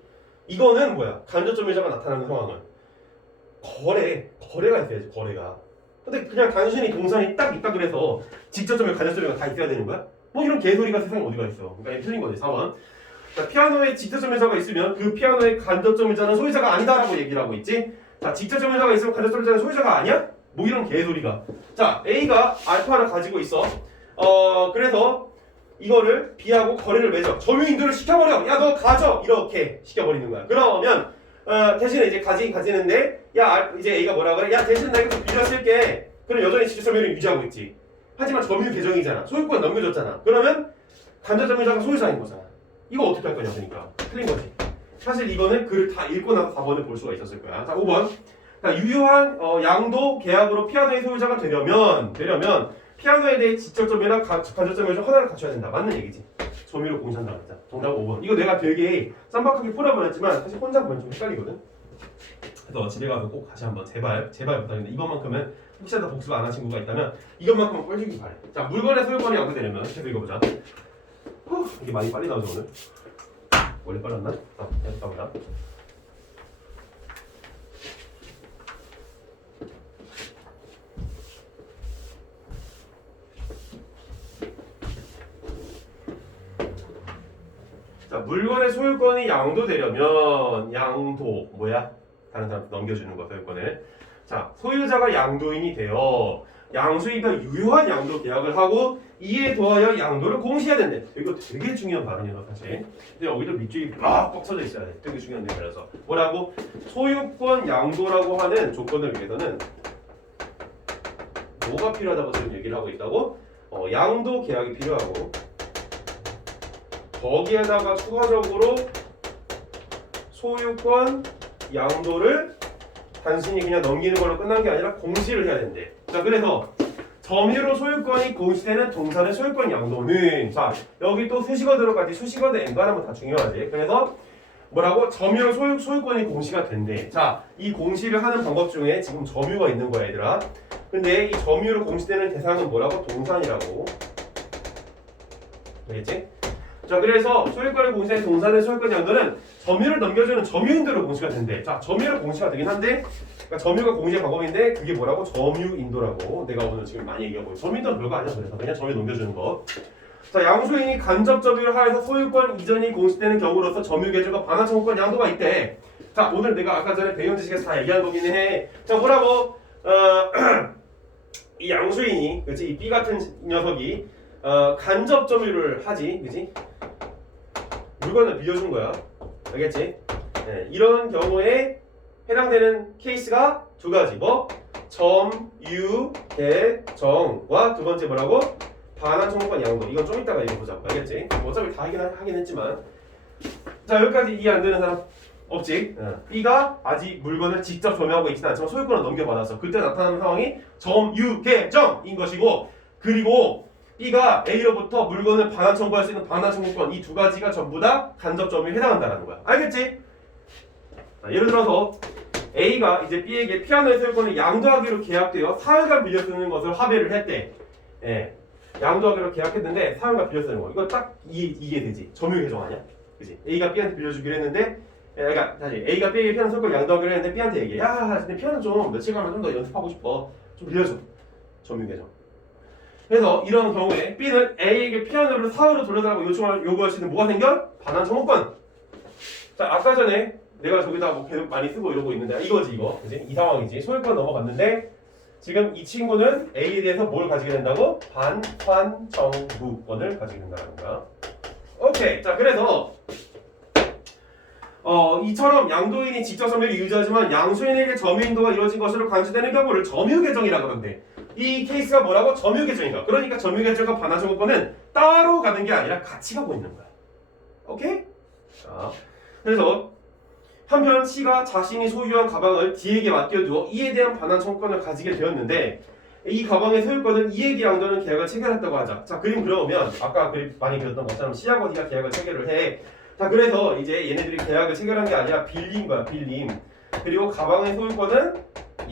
이거는 뭐야? 간접 점유자가 나타나는 상황은 거래가 있어야지, 거래가. 근데 그냥 단순히 동산이 딱 있다 그래서 직접 점유, 간접 점유가 다 있어야 되는 거야? 뭐 이런 개소리가 세상에 어디가 있어? 그러니까 이게 틀린 거지, 4번. 자, 피아노에 직접 점유자가 있으면 그 피아노의 간접 점유자는 소유자가 아니다라고 얘기를 하고 있지. 자, 직접 점유자가 있으면 간접 점유자는 소유자가 아니야? 뭐 이런 개소리가. 자, A가 알파를 가지고 있어. 그래서 이거를 B하고 거래를 맺어. 점유인도를 시켜버려. 야, 너 가져. 이렇게 시켜버리는 거야. 그러면 대신에 이제 가지는데 이제 A가 뭐라 그래? 야, 대신 나 이거 좀 빌려쓸게. 그럼 여전히 직접 점유를 유지하고 있지. 하지만 점유 계정이잖아. 소유권 넘겨줬잖아. 그러면 간접 점유자가 소유자인 거잖아. 이거 어떻게 할 거냐 그러니까. 틀린 거지. 사실 이거는 글을 다 읽고 나서 4번을 볼 수가 있었을 거야. 자, 5번. 자, 유효한 양도 계약으로 피아노의 소유자가 되려면 피아노에 대해 직접 점유나 간접 점유 중 하나를 갖춰야 된다. 맞는 얘기지. 점유를 공시한다 그랬자. 정답 5번. 이거 내가 되게 쌈박하게 풀어버렸지만 사실 혼자 보면 좀 헷갈리거든. 그래서 집에 가서 꼭 다시 한번 제발 부탁인데 이것만큼은 혹시라도 복습 안 한 친구가 있다면 이것만큼은 꼴주기 바래. 자, 물건의 소유권이 양도되려면 계속 읽어보자. 이게 많이 빨리 나오죠 오늘. 원래 빨랐나? 계속 가보자. 자, 물건의 소유권이 양도되려면 양도 뭐야? 다른 사람한테 넘겨주는 거 소유권을. 자, 소유자가 양도인이 되어 양수인과 유효한 양도 계약을 하고 이에 더하여 양도를 공시해야 된대. 이거 되게 중요한 발언이야 사실. 근데 여기도 밑줄이 꽉 쳐져 있어야 돼. 되게 중요한 내용이라서. 뭐라고? 소유권 양도라고 하는 조건을 위해서는 뭐가 필요하다고 지금 얘기를 하고 있다고? 양도 계약이 필요하고 거기에다가 추가적으로 소유권 양도를 단순히 그냥 넘기는 걸로 끝난 게 아니라 공시를 해야 된대. 자, 그래서 점유로 소유권이 공시되는 동산의 소유권 양도는 자, 여기 또 수식어 들어가지. 수식어도 엔간하면 다 중요하지. 그래서 뭐라고? 점유랑 소유권이 공시가 된대. 자, 이 공시를 하는 방법 중에 지금 점유가 있는 거야, 얘들아. 근데 이 점유로 공시되는 대상은 뭐라고? 동산이라고. 알겠지? 자, 그래서 소유권을 공시하는 동산의 소유권 양도는 점유를 넘겨주는 점유인도로 공시가 된대. 자, 점유로 공시가 되긴 한데, 그러니까 점유가 공시의 방법인데 그게 뭐라고? 점유인도라고. 내가 오늘 지금 많이 얘기하고 있어. 점유인도는 별거 아니야. 그래서 그냥 점유 넘겨주는 거. 자, 양수인이 간접 점유를 하여서 소유권 이전이 공시되는 경우로서 점유 계절과 반환 청구권 양도가 있대. 자, 오늘 내가 아까 전에 배경 지식에서 다 얘기한 거기는 해. 자, 뭐라고? 이 양수인이, 그렇지? 이 B 같은 녀석이 간접 점유를 하지, 그렇지? 물건을 빌려준 거야. 알겠지? 네, 이런 경우에 해당되는 케이스가 두 가지. 뭐? 점유 계정과 두 번째 뭐라고? 반환 청구권 양도. 이건 좀 이따가 읽어보자. 알겠지? 어차피 다 하긴 했지만. 자, 여기까지 이해 안 되는 사람 없지? B가 아직 물건을 직접 점유하고 있지는 않지만 소유권을 넘겨받았어. 그때 나타나는 상황이 점유 계정인 것이고, 그리고 B가 A로부터 물건을 반환 청구할 수 있는 반환 청구권, 이 두 가지가 전부 다 간접 점유에 해당한다는 거야. 알겠지? 자, 예를 들어서 A가 이제 B에게 피아노의 소유권을 양도하기로 계약되어 4일간 빌려 쓰는 것을 합의를 했대. 예. 양도하기로 계약했는데 4일간 빌려 쓰는 거. 이거 딱 이게 되지. 점유 계정 아니야? 그지? A가 B한테 빌려주기로 했는데, 그러니까 다시 A가 B에게 피아노 소유권을 양도하기로 했는데 B한테 얘기해. 야, 근데 피아노 좀 며칠간만 좀 더 연습하고 싶어. 좀 빌려줘. 점유 계정. 그래서 이런 경우에 B는 A에게 피아노를 사후로 돌려달라고 요구할 수 있는 뭐가 생겨? 반환 청구권. 자, 아까 전에 내가 저기다 뭐 계속 많이 쓰고 이러고 있는데 이거지 이거. 그지? 이 상황이지. 소유권 넘어갔는데 지금 이 친구는 A에 대해서 뭘 가지게 된다고? 반환 청구권을 가지게 된다는 거야. 오케이. 자, 그래서 이처럼 양도인이 직접 점유를 유지하지만 양수인에게 점유인도가 이루어진 것으로 간주되는 경우를 점유계정이라 그러는데 이 케이스가 뭐라고? 점유계정인가? 그러니까 점유계정과 반환 청구권은 따로 가는 게 아니라 같이 가고 있는 거야. 오케이? 자, 그래서 한편 C가 자신이 소유한 가방을 D에게 맡겨두어 이에 대한 반환 청구권을 가지게 되었는데 이 가방의 소유권은 E에게 양도하는 계약을 체결했다고 하자. 자, 그림 그려오면 아까 많이 그렸던 것처럼 C하고 D가 계약을 체결을 해. 자, 그래서 이제 얘네들이 계약을 체결한 게 아니라 빌린 거야, 빌림. 그리고 가방의 소유권은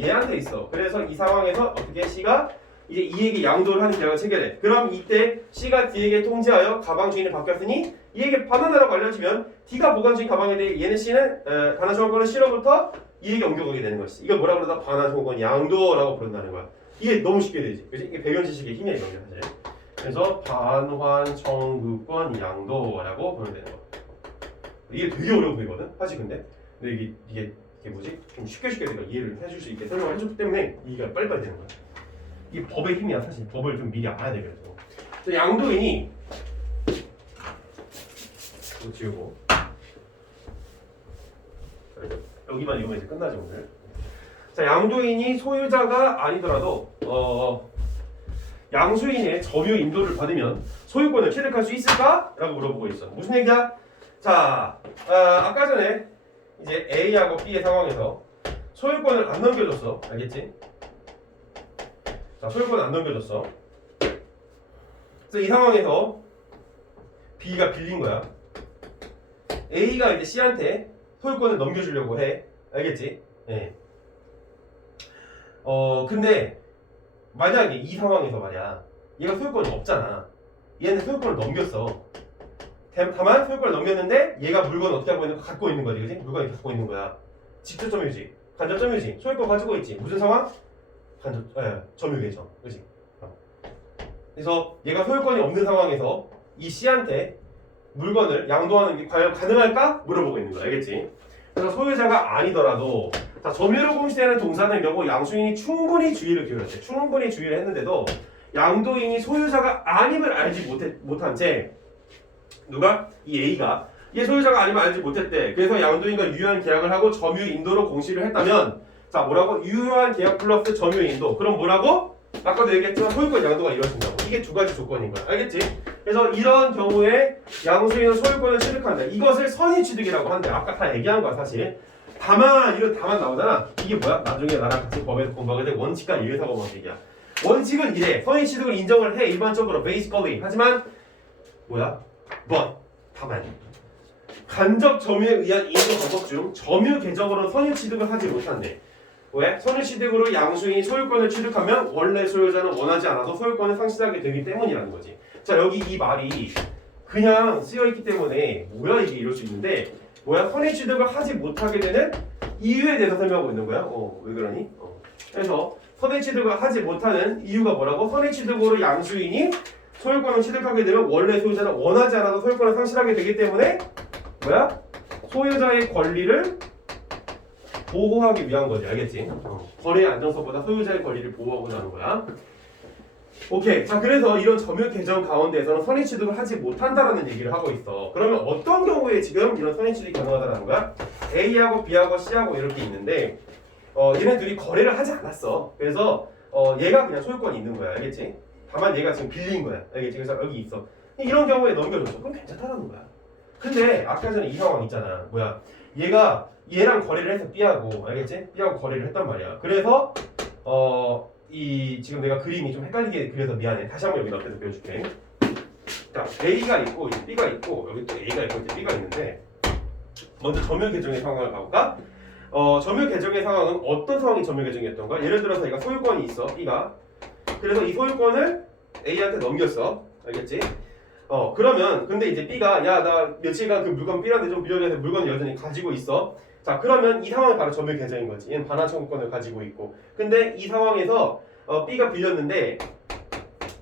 얘한테 있어. 그래서 이 상황에서 어떻게 C가 이제 E에게 양도를 하는 계약을 체결해. 그럼 이때 C가 D에게 통지하여 가방 주인이 바뀌었으니 E에게 반환하라고 알려주면 D가 보관 중인 가방에 대해 얘는 C는 반환 청구권을 C로부터 E에게 옮겨가게 되는 것이지. 이걸 뭐라 그러다? 반환 청구권 양도라고 부른다는 거야. 이게 너무 쉽게 되지. 그치? 이게 배경 지식의 힘이야, 이런 게 사실. 그래서 반환 청구권 양도라고 부르는 거야. 이게 되게 어려워 보이거든, 사실 근데 이게 뭐지? 좀 쉽게 내가 이해를 해줄 수 있게 설명을 해줬기 때문에 이해가 빨리빨리 되는 거야. 이게 법의 힘이야, 사실. 법을 좀 미리 알아야 되거든. 양도인이 이거 지우고 여기만 읽으면 이제 끝나지 오늘. 자, 양도인이 소유자가 아니더라도 양수인의 점유 인도를 받으면 소유권을 취득할 수 있을까? 라고 물어보고 있어. 무슨 얘기야? 자, 아까 전에 이제 A하고 B의 상황에서 소유권을 안 넘겨줬어. 알겠지? 자, 소유권을 안 넘겨줬어. 그래서 이 상황에서 B가 빌린 거야. A가 이제 C한테 소유권을 넘겨주려고 해. 알겠지? 예. 근데 만약에 이 상황에서 말이야, 얘가 소유권이 없잖아. 얘는 소유권을 넘겼어. 다만 소유권을 넘겼는데 얘가 물건을 어떻게 하고 있는 거 갖고 있는 거지, 그지? 물건을 갖고 있는 거야. 직접 점유지, 간접 점유지. 소유권 가지고 있지. 무슨 상황? 점유 계정, 그지? 그래서 얘가 소유권이 없는 상황에서 이 C한테 물건을 양도하는 게 과연 가능할까? 물어보고 있는 거야, 알겠지? 그래서 소유자가 아니더라도 자, 점유로 공시되는 동사의 경우 양수인이 충분히 주의를 기울였대. 충분히 주의를 했는데도 양도인이 소유자가 아님을 알지 못한 채 누가? 이 A가 얘 소유자가 아니면 알지 못했대. 그래서 양도인과 유효한 계약을 하고 점유 인도로 공시를 했다면 자, 뭐라고? 유효한 계약 플러스 점유 인도. 그럼 뭐라고? 아까도 얘기했지만 소유권 양도가 이루어진다고. 이게 두 가지 조건인 거야. 알겠지? 그래서 이런 경우에 양수인은 소유권을 취득한다. 이것을 선의 취득이라고 한대. 아까 다 얘기한 거야, 사실. 다만 이런 다만 나오잖아. 이게 뭐야? 나중에 나랑 같이 법에서 공부하게 될 원칙과 유효사고 원칙이야. 원칙은 이래. 선의 취득을 인정을 해. 일반적으로 basically. 하지만 뭐야? but 다만 간접 점유에 의한 인정 방법 중 점유 계정으로 선유 취득을 하지 못한대. 왜? 선유 취득으로 양수인이 소유권을 취득하면 원래 소유자는 원하지 않아서 소유권을 상실하게 되기 때문이라는 거지. 자, 여기 이 말이 그냥 쓰여있기 때문에 뭐야 이게 이럴 수 있는데 뭐야? 선유 취득을 하지 못하게 되는 이유에 대해서 설명하고 있는 거야. 왜 그러니? 그래서 선의 취득을 하지 못하는 이유가 뭐라고? 선의 취득으로 양수인이 소유권을 취득하게 되면 원래 소유자는 원하지 않아서 소유권을 상실하게 되기 때문에 뭐야? 소유자의 권리를 보호하기 위한 거지. 알겠지? 거래 안정성보다 소유자의 권리를 보호하고자 하는 거야. 오케이. 자, 그래서 이런 점유 계정 가운데에서는 선의 취득을 하지 못한다라는 얘기를 하고 있어. 그러면 어떤 경우에 지금 이런 선의 취득이 가능하다는 거야? A하고 B하고 C하고 이렇게 있는데 얘네 둘이 거래를 하지 않았어. 그래서 얘가 그냥 소유권이 있는 거야. 알겠지? 다만 얘가 지금 빌린 거야. 알겠지? 그래서 여기 있어. 이런 경우에 넘겨줬어. 그럼 괜찮다라는 거야. 근데 아까 전에 이 상황 있잖아. 뭐야? 얘가 얘랑 거래를 해서 B하고, 알겠지? B하고 거래를 했단 말이야. 그래서 이 지금 내가 그림이 좀 헷갈리게 그려서 미안해. 다시 한번 여기 앞에서 보여줄게. 자, A가 있고 이제 B가 있고 여기 또 A가 있고 이제 B가 있는데 먼저 점유 계정의 상황을 가볼까? 점유 계정의 상황은 어떤 상황이 점유 계정이었던가? 예를 들어서 얘가 소유권이 있어, B가. 그래서 이 소유권을 A한테 넘겼어. 알겠지? 그러면 근데 이제 B가 야, 나 며칠간 그 물건 B한테 좀 빌려줘서 물건을 여전히 가지고 있어. 자, 그러면 이 상황이 바로 점유 계정인 거지. 얘는 반환 청구권을 가지고 있고. 근데 이 상황에서 B가 빌렸는데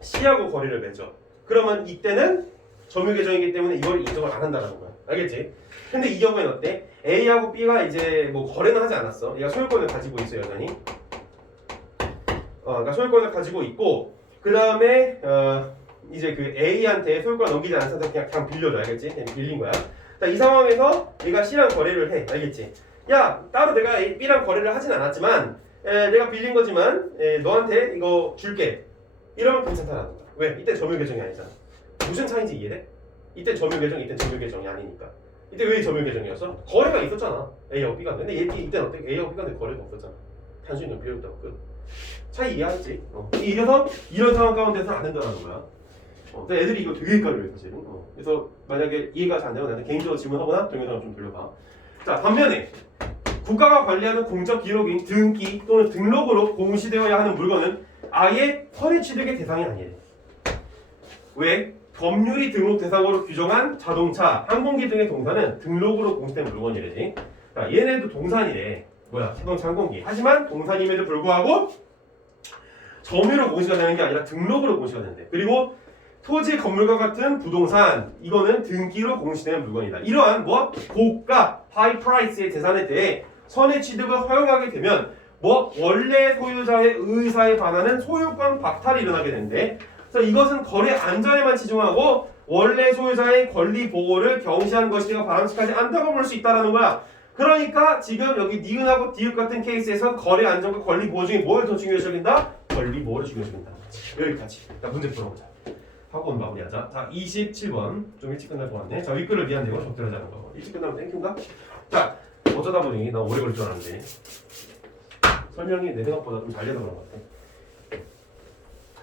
C하고 거래를 맺어. 그러면 이때는 점유 계정이기 때문에 이걸 인정을 안 한다는 거야. 알겠지? 근데 이 경우에는 어때? A하고 B가 이제 뭐 거래는 하지 않았어. 얘가 소유권을 가지고 있어 여전히. 그러니까 소유권을 가지고 있고 그 다음에 이제 그 A한테 소유권 넘기지 않은 상태에서 그냥 빌려줘. 알겠지? 그냥 빌린 거야. 자, 이 상황에서 얘가 C랑 거래를 해. 알겠지? 야, 따로 내가 B랑 거래를 하진 않았지만 내가 빌린 거지만 너한테 이거 줄게. 이러면 괜찮다라는 거야. 왜? 이때 점유 계정이 아니잖아. 무슨 차이인지 이해돼? 이때 점유 계정, 이때 점유 계정이 아니니까. 이때 왜 점유 계정이었어? 거래가 있었잖아. A하고 B가. 근데 이때는 어때? A하고 B가 거래가 없었잖아. 단순히 그냥 빌려줬다고 끝. 차이 이해하지? 이래서 이런 상황 가운데서는 안 된다는 거야. 근데 애들이 이거 되게 헷갈려요 사실은. 그래서 만약에 이해가 잘 안 되면 나한테 개인적으로 질문하거나 동영상을 좀 돌려봐. 자, 반면에 국가가 관리하는 공적 기록인 등기 또는 등록으로 공시되어야 하는 물건은 아예 선의 취득의 대상이 아니래. 왜? 법률이 등록 대상으로 규정한 자동차, 항공기 등의 동사는 등록으로 공시된 물건이래지. 자, 얘네도 동산이래. 뭐야? 자동차, 항공기. 하지만 동산임에도 불구하고 점유로 공시가 되는 게 아니라 등록으로 공시가 된대. 그리고 토지, 건물과 같은 부동산, 이거는 등기로 공시되는 물건이다. 이러한 뭐 고가, 하이 프라이스의 재산에 대해 선의 취득을 허용하게 되면 뭐 원래 소유자의 의사에 반하는 소유권 박탈이 일어나게 되는데, 그래서 이것은 거래 안전에만 치중하고 원래 소유자의 권리 보호를 경시하는 것이가 바람직하지 않다고 볼 수 있다는 거야. 그러니까 지금 여기 니은하고 디귿 같은 케이스에서 거래 안전과 권리 보호 중에 뭘 더 중요시 여긴다? 권리 보호를 중요시 여긴다. 여기까지. 자, 문제 풀어보자. 학원 마무리하자. 자, 27번. 좀 일찍 끝날 것 같네. 자, 윗글을 위한 내용을 적절하자는 거. 일찍 끝나면 땡큐인가? 자, 어쩌다 보니 나 오래 걸릴 줄 알았는데 설명이 내 생각보다 좀 잘 돼서 그런 것 같아.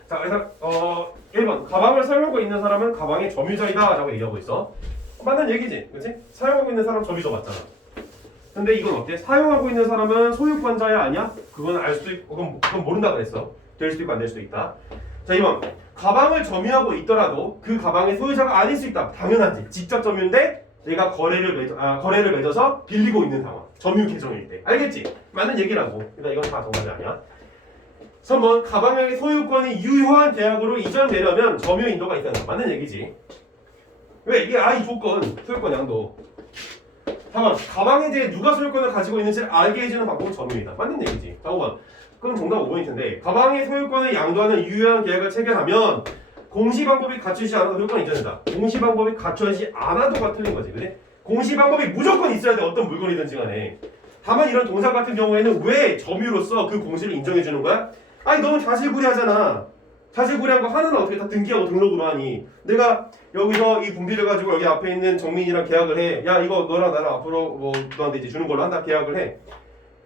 자, 그래서 1번. 가방을 사용하고 있는 사람은 가방의 점유자이다 라고 얘기하고 있어. 맞는 얘기지. 그치? 사용하고 있는 사람 점유자 맞잖아. 근데 이건 어때? 사용하고 있는 사람은 소유권자야 아니야? 그건 알 수도 있고 그건 모른다 그랬어. 될 수도 있고 안 될 수도 있다. 자, 2번. 가방을 점유하고 있더라도 그 가방의 소유자가 아닐 수 있다. 당연하지. 직접 점유인데 내가 거래를 맺어서 빌리고 있는 상황. 점유 계정일 때. 알겠지? 맞는 얘기라고. 그러니까 이건 다 정답이 아니야. 3번. 가방의 소유권이 유효한 계약으로 이전되려면 점유 인도가 있다는 거. 맞는 얘기지. 왜? 이게 이 조건. 소유권 양도. 4번. 가방에 대해 누가 소유권을 가지고 있는지를 알게 해주는 방법은 점유이다. 맞는 얘기지. 자, 5번. 그럼 정답 5번일 텐데 가방의 소유권을 양도하는 유효한 계약을 체결하면 공시 방법이 갖추지 않아도 소유권이 이전된다. 공시 방법이 갖추지 않아도가 틀린 거지. 그래? 공시 방법이 무조건 있어야 돼. 어떤 물건이든지 간에. 다만 이런 동사 같은 경우에는 왜 점유로서 그 공시를 인정해 주는 거야? 아니 너무 자질구레하잖아. 자질구레한 거 하나는 어떻게 다 등기하고 등록으로 하니. 내가 여기서 이 분비를 가지고 여기 앞에 있는 정민이랑 계약을 해. 야 이거 너랑 나랑 앞으로 뭐 너한테 이제 주는 걸로 한다 계약을 해.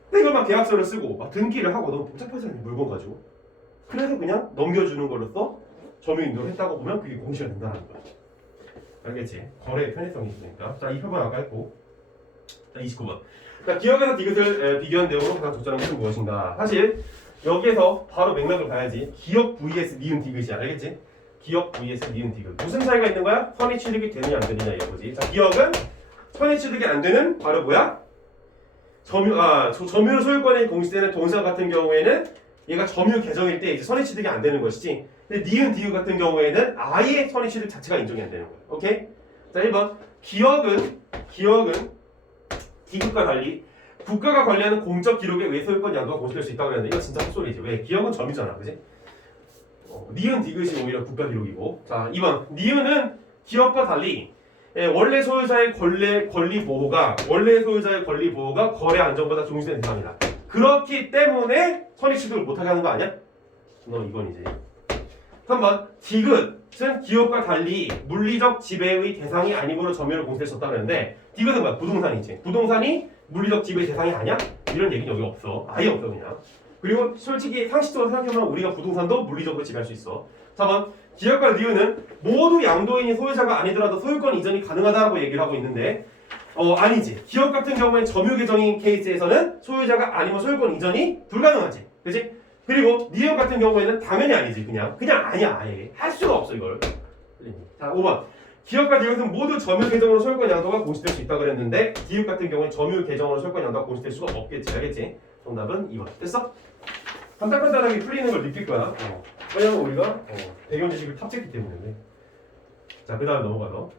근데 이걸 막 계약서를 쓰고 막 등기를 하고 너무 복잡하잖아 물건 가지고. 그래서 그냥 넘겨주는 걸로써 점유 인도를 했다고 보면 그게 공시가 된다는 거야. 알겠지? 거래의 편의성이 있으니까. 자, 이 표본 아까 했고. 자, 29번. 자, 기억에서 디귿을 비교한 내용으로 가장 적절한 것은 무엇인가? 사실 여기에서 바로 맥락을 봐야지. 기억 vs 니은 디귿이야. 알겠지? 기억 vs 니은 디귿. 무슨 차이가 있는 거야? 선의 취득이 되느냐 안 되느냐 이거지. 자, 기억은 선의 취득이 안 되는 바로 뭐야? 점유 소유권이 공시되는 동사 같은 경우에는 얘가 점유 계정일 때 이제 선의 취득이 안 되는 것이지. 근데 니은 디귿 같은 경우에는 아예 선의 취득 자체가 인정이 안 되는 거야. 오케이? 자, 1번. 기억은 디귿과 달리 국가가 관리하는 공적 기록에 의해 소유권 양도가 공시될 수 있다고 그랬는데 이거 진짜 헛소리지. 왜? 기억은 점이잖아. 그지? 니은 디귿이 오히려 국가 기록이고. 자, 2번. 니은은 기업과 달리 원래 소유자의 권리 보호가 거래 안전보다 중시된 대상이다. 그렇기 때문에 선의 취득을 못하게 하는 거 아니야? 너 이건 이제 3번. 디귿은 기업과 달리 물리적 지배의 대상이 아니므로 점유를 공시될 수 없다고 그랬는데 디귿은 뭐야? 부동산이지. 부동산이 물리적 지배의 대상이 아니야? 이런 얘기는 여기 없어. 아예 없어 그냥. 그리고 솔직히 상식적으로 생각해보면 우리가 부동산도 물리적으로 지배할 수 있어. 4번. 기업과 니은은 모두 양도인이 소유자가 아니더라도 소유권 이전이 가능하다고 얘기를 하고 있는데 아니지. 기업 같은 경우에 점유 계정인 케이스에서는 소유자가 아니면 소유권 이전이 불가능하지. 그치? 그리고 니은 같은 경우에는 당연히 아니지. 그냥 아니야. 아예 할 수가 없어 이걸. 자, 5번. 기업과 디귿은 모두 점유 계정으로 소유권 양도가 공시될 수 있다고 그랬는데 디귿 같은 경우는 점유 계정으로 소유권 양도가 공시될 수가 없겠지. 알겠지? 정답은 2번. 됐어? 간단하게 풀리는 걸 느낄 거야. 왜냐면 우리가 배경 지식을 탑재했기 때문에. 자, 그 다음 넘어가서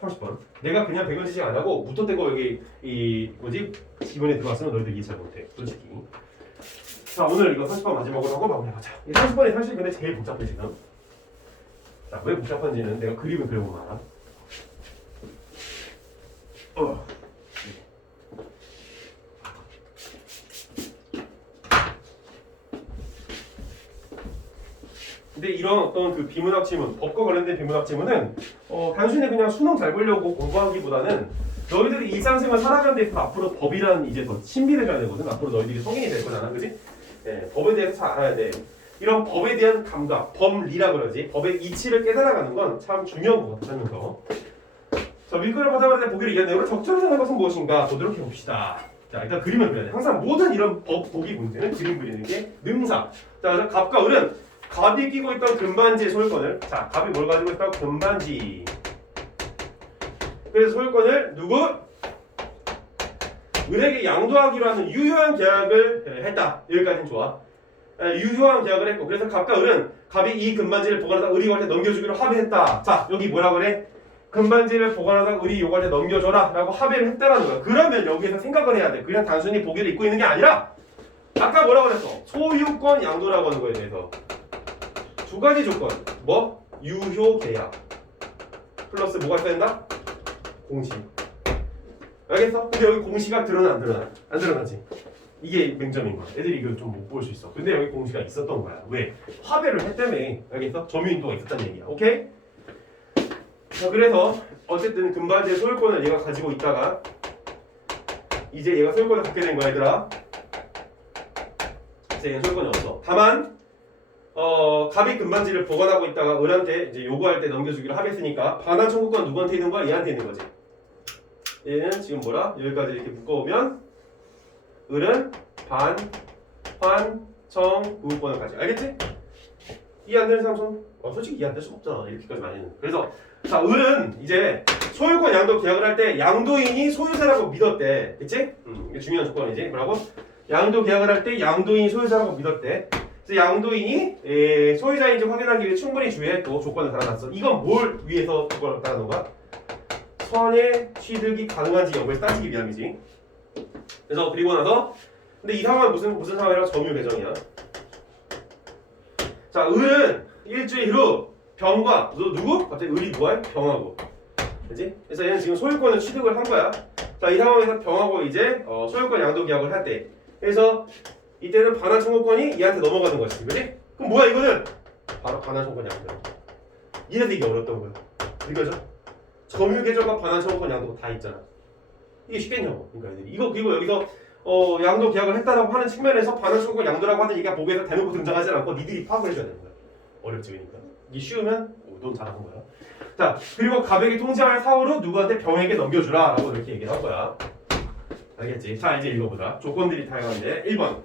30번. 내가 그냥 배경 지식 안 하고 무토대고 여기 기본에 들어왔으면 너희들 이해 잘 못해. 솔직히. 자, 오늘 이거 30번 마지막으로 하고 마무리해보자. 이 30번이 사실 근데 제일 복잡해 지금. 자, 왜 복잡한지는 내가 그림을 그려보면 알아. 근데 이런 어떤 그 비문학 지문, 법과 관련된 비문학 지문은 단순히 그냥 수능 잘 보려고 공부하기보다는 너희들이 일상생활 살아가는 데서 앞으로 법이란 이제 더 신비해져야 되거든. 앞으로 너희들이 성인이 될 거잖아, 그지? 네, 법에 대해서 잘 알아야 돼. 이런 법에 대한 감각, 법리라 그러지. 법의 이치를 깨달아가는 건 참 중요한 것 같아, 하면서. 자, 윗글을 받아가는 보기를 이해한 내용으로 적절한 것은 무엇인가 보도록 해봅시다. 자, 일단 그림을 그려야 돼. 항상 모든 이런 법 보기 문제는 그림 그리는 게 능사. 자, 갑과 을은 갑이 끼고 있던 금반지의 소유권을, 자, 갑이 뭘 가지고 있다고? 금반지. 그래서 소유권을 누구? 을에게 양도하기로 하는 유효한 계약을 했다. 여기까지는 좋아. 유효한 계약을 했고, 그래서 갑과 을은 갑이 이 금반지를 보관하다 을이 요구할 때 넘겨주기로 합의했다. 자, 여기 뭐라 그래? 금반지를 보관하다 을이 요구할 때 넘겨줘라 라고 합의를 했다라는 거야. 그러면 여기에서 생각을 해야 돼. 그냥 단순히 보기를 입고 있는 게 아니라 아까 뭐라고 그랬어? 소유권 양도라고 하는 거에 대해서 두 가지 조건. 뭐? 유효 계약 플러스 뭐가 있어야 된다? 공시. 알겠어? 근데 여기 공시가 드러나 안 드러나? 안 드러나지? 이게 맹점인 거야. 애들이 이걸 좀 못 볼 수 있어. 근데 여기 공시가 있었던 거야. 왜? 합의를 했다며. 알겠어? 점유인도가 있었다는 얘기야. 오케이? 자, 그래서 어쨌든 금반지의 소유권을 얘가 가지고 있다가 이제 얘가 소유권을 갖게 된 거야, 얘들아. 이제 얘는 소유권이 없어. 다만 갑이 금반지를 보관하고 있다가 을한테 이제 요구할 때 넘겨주기로 합의했으니까 반환 청구권 누구한테 있는 거야? 얘한테 있는 거지. 얘는 지금 뭐라? 여기까지 이렇게 묶어오면 을은 반, 환, 청, 구권을 가지. 알겠지? 이해 안 되는 사람 손? 솔직히 이해 안 될 수 없잖아. 이렇게까지 많이 했는데. 그래서 자, 을은 이제 소유권 양도 계약을 할 때 양도인이 소유자라고 믿었대. 그치? 이게 중요한 조건이지. 뭐라고? 양도 계약을 할 때 양도인이 소유자라고 믿었대. 그래서 양도인이 소유자인지 확인하기 위해 충분히 주의했고 조건을 달아놨어. 이건 뭘 위해서 조건을 달아놓은 거야? 선의 취득이 가능한지 여부에 따지기 위함이지. 그래서 그리고 나서 근데 이 상황은 무슨 상황이라 점유 계정이야. 자, 을은 일주일 후 병과 누구? 갑자기 을이 뭐해? 병하고. 그치? 그래서 얘는 지금 소유권을 취득을 한 거야. 자, 이 상황에서 병하고 이제 소유권 양도 계약을 할 때. 그래서 이때는 반환 청구권이 얘한테 넘어가는 것이지. 그치? 그럼 뭐야 이거는? 바로 반환 청구권 양도. 이래서 이게 어렵던 거야. 이거죠? 점유 계정과 반환 청구권 양도가 다 있잖아. 이게 쉽겠냐고. 그러니까 애들이 이거 그리고 여기서 양도 계약을 했다라고 하는 측면에서 반환 청구권 양도라고 하는 얘기가 보기에서 대놓고 등장하지 않고 니들이 파악을 해줘야 되는 거야. 어렵지 그러니까. 이게 쉬우면 넌 잘하는 거야. 자, 자, 그리고 갑에게 통지할 사후로 누구한테 병에게 넘겨주라 라고 이렇게 얘기를 한 거야. 알겠지? 자, 이제 읽어보자. 조건들이 다양한데 1번.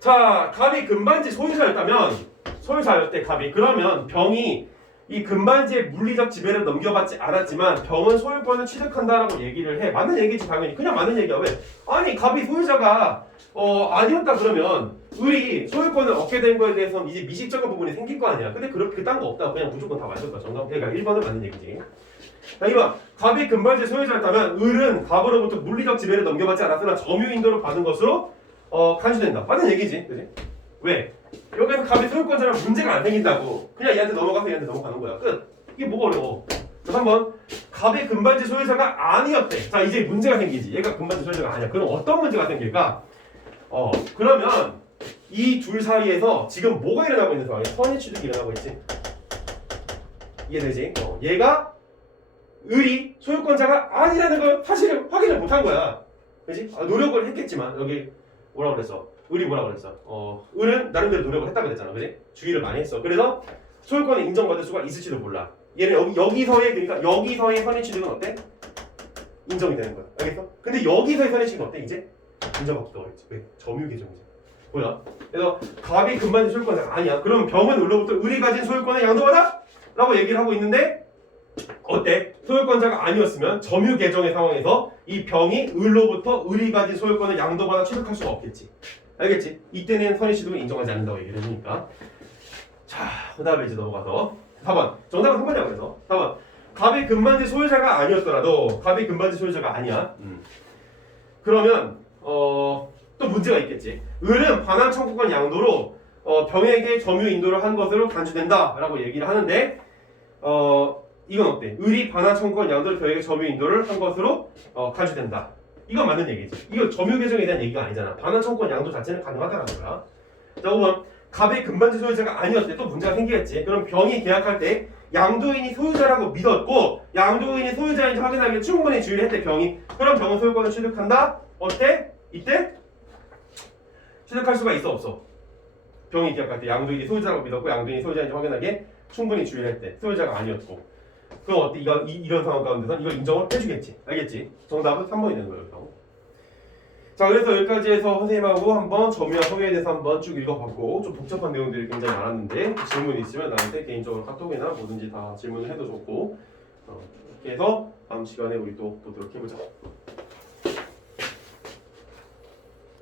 자, 갑이 금반지 소유자였대 갑이. 그러면 병이 이 금반지의 물리적 지배를 넘겨받지 않았지만 병은 소유권을 취득한다라고 얘기를 해. 맞는 얘기지 당연히. 그냥 맞는 얘기야. 왜? 아니 갑이 소유자가 아니었다 그러면 을이 소유권을 얻게 된 거에 대해서는 이제 미식적인 부분이 생길 거 아니야. 근데 그딴 거 없다. 그냥 무조건 다 맞을 거야. 정답. 그러니까 1번은 맞는 얘기지. 자, 2번. 갑이 금반지 소유자였다면 을은 갑으로부터 물리적 지배를 넘겨받지 않았으나 점유인도를 받은 것으로 간주된다. 맞는 얘기지. 그지? 왜? 여기서 갑이 소유권자랑 문제가 안 생긴다고. 그냥 얘한테 넘어가서 얘한테 넘어가는 거야. 끝. 이게 뭐가 어려워. 자, 3번. 갑이 금반지 소유자가 아니었대. 자, 이제 문제가 생기지. 얘가 금반지 소유자가 아니야. 그럼 어떤 문제가 생길까? 그러면 이 둘 사이에서 지금 뭐가 일어나고 있는 상황이야? 선의 취득이 일어나고 있지. 이해되지? 얘가 을이 소유권자가 아니라는 걸 사실을 확인을 못한 거야. 그지? 노력을 했겠지만 여기 뭐라 그랬어? 을이 뭐라 그랬어? 을은 나름대로 노력을 했다고 그랬잖아. 그지? 주의를 많이 했어. 그래서 소유권을 인정받을 수가 있을지도 몰라. 얘는 여기서의 선의 취득은 어때? 인정이 되는 거야. 알겠어? 근데 여기서의 선의 취득은 어때? 이제 인정받기가 어렵지. 왜? 점유 계정이지. 뭐야? 그래서 갑이 금반지 소유권자가 아니야. 그럼 병은 을로부터 을이 가진 소유권을 양도받아? 라고 얘기를 하고 있는데 어때? 소유권자가 아니었으면 점유 계정의 상황에서 이 병이 을로부터 을이 가진 소유권을 양도받아 취득할 수가 없겠지. 알겠지? 이때는 선의 취득을 인정하지 않는다고 얘기를 해주니까. 자, 그 다음에 이제 넘어가서 4번. 정답은 3번이라고 그래서 4번. 갑이 금반지 소유자가 아니었더라도 갑이 금반지 소유자가 아니야. 그러면 또 문제가 있겠지. 을은 반환 청구권 양도로 병에게 점유 인도를 한 것으로 간주된다라고 얘기를 하는데 이건 어때? 을이 반환 청구권 양도로 병에게 점유 인도를 한 것으로 간주된다. 이건 맞는 얘기지. 이거 점유 계정에 대한 얘기가 아니잖아. 반환 청구권 양도 자체는 가능하다는 거야. 자, 5번. 갑의 금반지 소유자가 아니었대. 또 문제가 생기겠지. 그럼 병이 계약할 때 양도인이 소유자라고 믿었고 양도인이 소유자인지 확인하기 위해 충분히 주의를 했대. 병이. 그럼 병은 소유권을 취득한다. 어때? 이때 취득할 수가 있어 없어? 병이 계약할 때 양도인이 소유자라고 믿었고 양도인이 소유자인지 확인하기에 충분히 주의를 했대. 소유자가 아니었고. 그럼 어때? 이런 상황 가운데서 이걸 인정을 해주겠지. 알겠지? 정답은 3번이 되는 거예요. 자, 그래서 여기까지 해서 선생님하고 한번 점유와 소유에 대해서 한번 쭉 읽어봤고 좀 복잡한 내용들이 굉장히 많았는데 질문 있으면 나한테 개인적으로 카톡이나 뭐든지 다 질문을 해도 좋고 이렇게 해서 다음 시간에 우리 또 보도록 해보자.